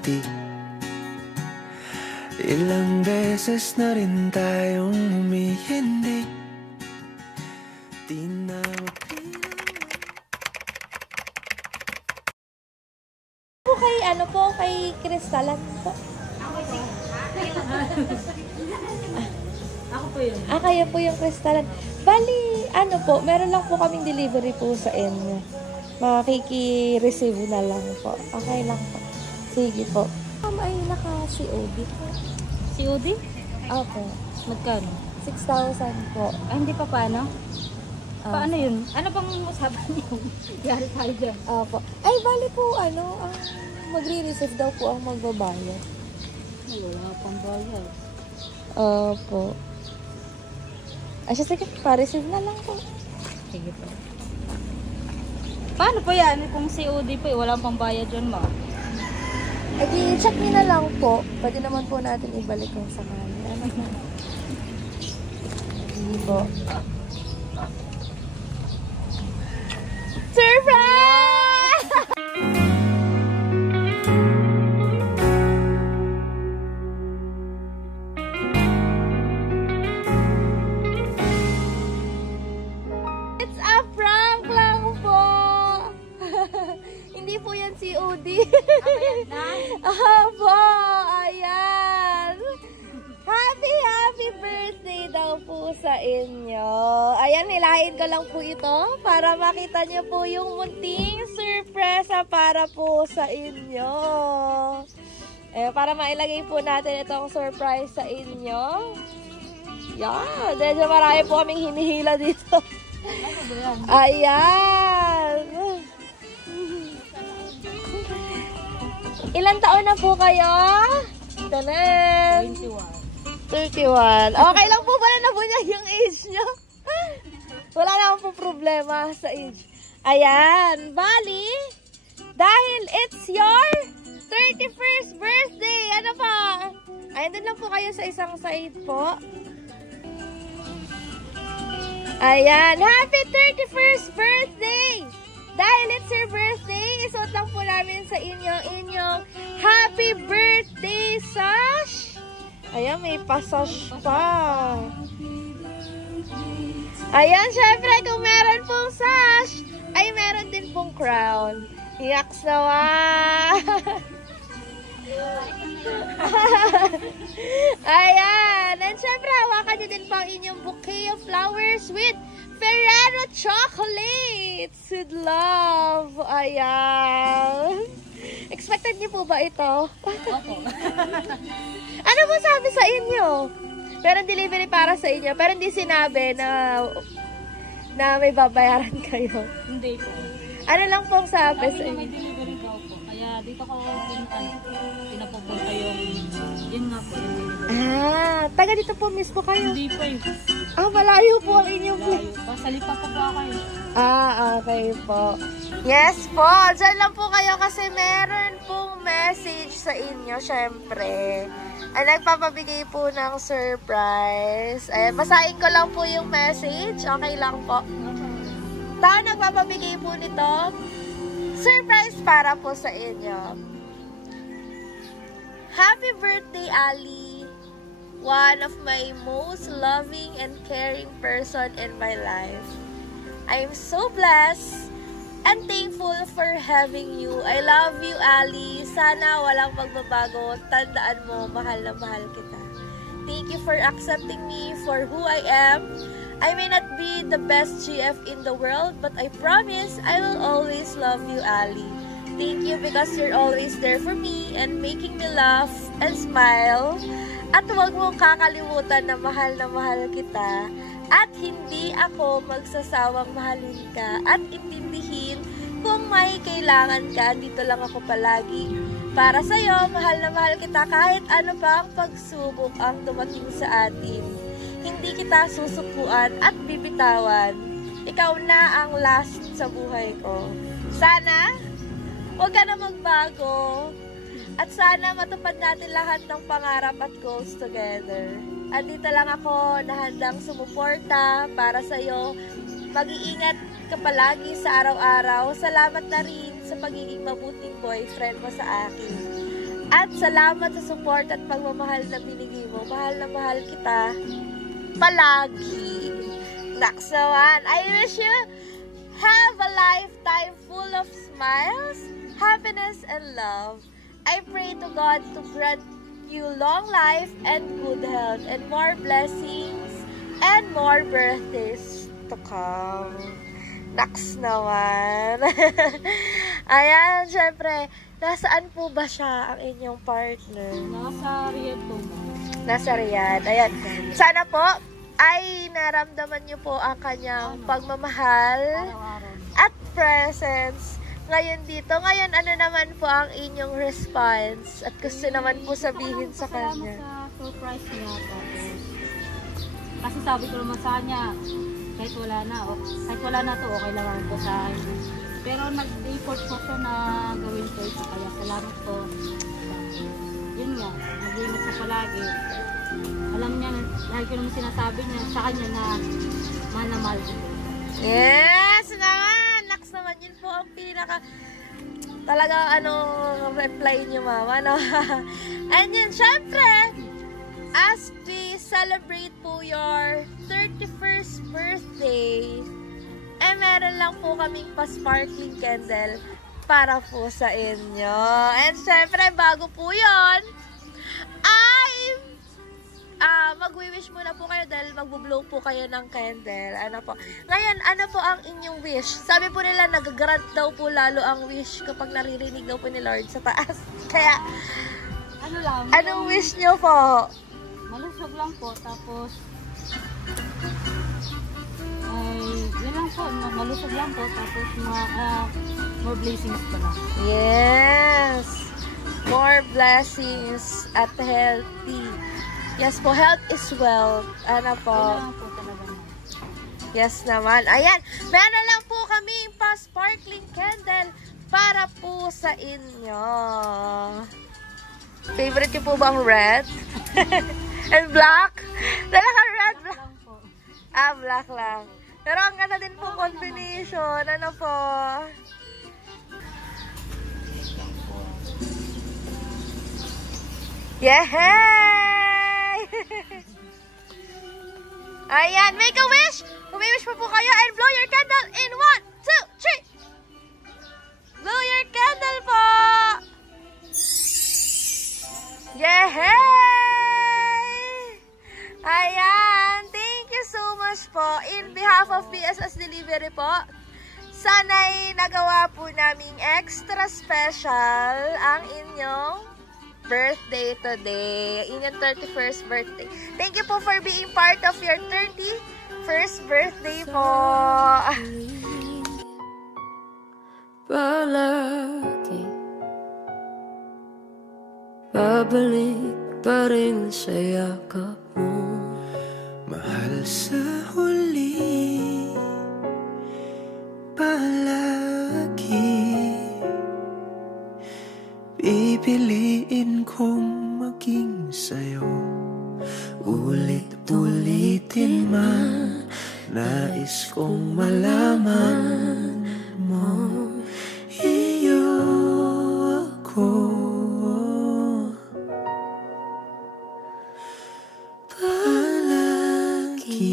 ngiti. Ilang beses na rin tayong humihindi. Di na po kay ano po, kay Kristalan po. Ako po yun. Kayo po yung Kristalan. Bali, ano po, meron lang po kaming delivery po sa inyo. Makiki-receive na lang po. Okay lang po. Sige po. Ay naka-COD po. COD? Opo. Magkano? 6,000 po. Hindi pa paano? Paano yun? Ano bang usapan niyo? Yari tayo dyan. Opo. Ay, bali po, magre-receive daw po ang magbabayad. Ay, wala pang bayad. Opo. Sige, pa-receive na lang po. Sige po. Paano po yan? Kung COD po, walang pang bayad yun, ma. Check nyo na lang po. Pwede naman po natin ibalik kung sakali. Hindi po. Surprise! It's a prank lang po. Hindi po yan COD. Apo, ayan. Happy birthday daw po sa inyo. Ayan, nilahin ko lang po ito para makita niyo po yung munting surpresa para po sa inyo. Para mailagay po natin itong surprise sa inyo. Yan, medyo marami po kaming hinihila dito. Ayan. Ilan taon na po kayo? Tanan. 31. Okay lang po pala na po niya yung age nyo. Wala naman po problema sa age. Ayan. Bali, dahil it's your 31st birthday. Ano pa? Ayan, doon lang po kayo sa isang side po. Ayan. Happy 31st birthday! Dahil it's your birthday, isuot lang po namin sa inyong happy birthday sash. Ayan, may pasash pa. Ayan, syempre, kung meron pong sash, ay meron din pong crown. Yaks naman. Ayan. And syempre, hawakan nyo din po ang inyong bouquet of flowers with Ferrero chocolates with love. Ayan. Expected niyo po ba ito? Opo. Ano mo sabi sa inyo? Pero delivery para sa inyo. Pero hindi sinabi na may babayaran kayo. Hindi po. Ano lang pong sabi sa May inyo? delivery daw po. Kaya dito ko pinapupunta yun nga po. Taga dito po mismo kayo. Hindi po yun. Malayo po ang inyong place. Pasalipa po po ako yun. Okay po. Yes po. Diyan lang po kayo kasi meron pong message sa inyo, syempre. Ay, nagpapabigay po ng surprise. Ayan, basahin ko lang po yung message. Okay lang po. Tao nagpapabigay po nito. Surprise para po sa inyo. Happy birthday, Ali. One of my most loving and caring person in my life. I'm so blessed and thankful for having you. I love you, Ali. Sana walang magbabago. Tandaan mo, mahal na mahal kita. Thank you for accepting me for who I am. I may not be the best GF in the world, but I promise I will always love you, Ali. Thank you because you're always there for me and making me laugh and smile. At huwag mong kakalimutan na mahal kita. At hindi ako magsasawang mahalin ka at intindihin kung may kailangan ka, dito lang ako palagi. Para sa'yo, mahal na mahal kita kahit ano pa ang pagsubok ang dumating sa atin. Hindi kita susukuan at bibitawan. Ikaw na ang last sa buhay ko. Sana, huwag ka na magbago. At sana matupad natin lahat ng pangarap at goals together. Andito lang ako na handang sumuporta para sa'yo. Mag-iingat ka palagi sa araw-araw. Salamat na rin sa pagiging mabuting boyfriend mo sa akin. At salamat sa support at pagmamahal na binigay mo. Mahal na mahal kita palagi. Next naman, I wish you have a lifetime full of smiles, happiness, and love. I pray to God to grant you long life and good health and more blessings and more birthdays to come. Next naman. Ayan, syempre, nasaan po ba siya ang inyong partner? Nasa Riyadh po. Nasa Riyadh. Ayan. Sana po ay naramdaman niyo po ang kanyang pagmamahal Araw-araw. at presence ngayon dito. Ngayon, ano naman po ang inyong response? At gusto naman po sabihin sa kanya? Salamat sa surprise niya. Kasi sabi ko naman sa kanya, kahit wala na to, okay lang naman po sa akin. Pero nag-effort po siya na gawin ko ito. Kaya salamat po. Yun nga, nag-iingat siya palagi. Alam niya, dahil ko naman sinasabi niya sa kanya na mahal na mahal ko. Yes naman! Next naman, yun po ang pinaka talagang reply niyo, mama, no? And yun, syempre, as we celebrate po your 31st birthday, meron lang po kaming pa-sparkling candle para po sa inyo. And syempre, bago po yun, ay mag-wish muna po kayo dahil mag-blow po kayo ng candle. Ano po? Ngayon, ano po ang inyong wish? Sabi po nila, nag-grant daw po lalo ang wish kapag naririnig daw po ni Lord sa taas. Kaya, anong wish nyo po? Malusog lang po, tapos yun lang po, malusog lang po, tapos more blessings pa lang. Yes! More blessings at healthy. Yes po, health is wealth. Ano po? Yun lang po talaga. Yes naman. Ayan, meron lang po kami pa-sparkling candle para po sa inyo. Favorite niyo po ba ang red? And black? Talaga red, black? Lang po. Black lang. Pero ang ganda din po combination. Ano po? Yay! Ayan, make a wish! Umi-wish po kayo and blow your candle in 1, 2, 3! Blow your candle po! Yay! Ayan, thank you so much po. In behalf of PSS Delivery po, sana'y nagawa po naming extra special ang inyong birthday today. Inyong 31st birthday. Thank you po for being part of your 31st birthday po. Palagi babalik pa rin sa yakap mo, mahal sa huli. Palagi pipiliin kong maging sa'yo, ulit-ulitin man. Nais kong malaman mo, iyo ako. Palagi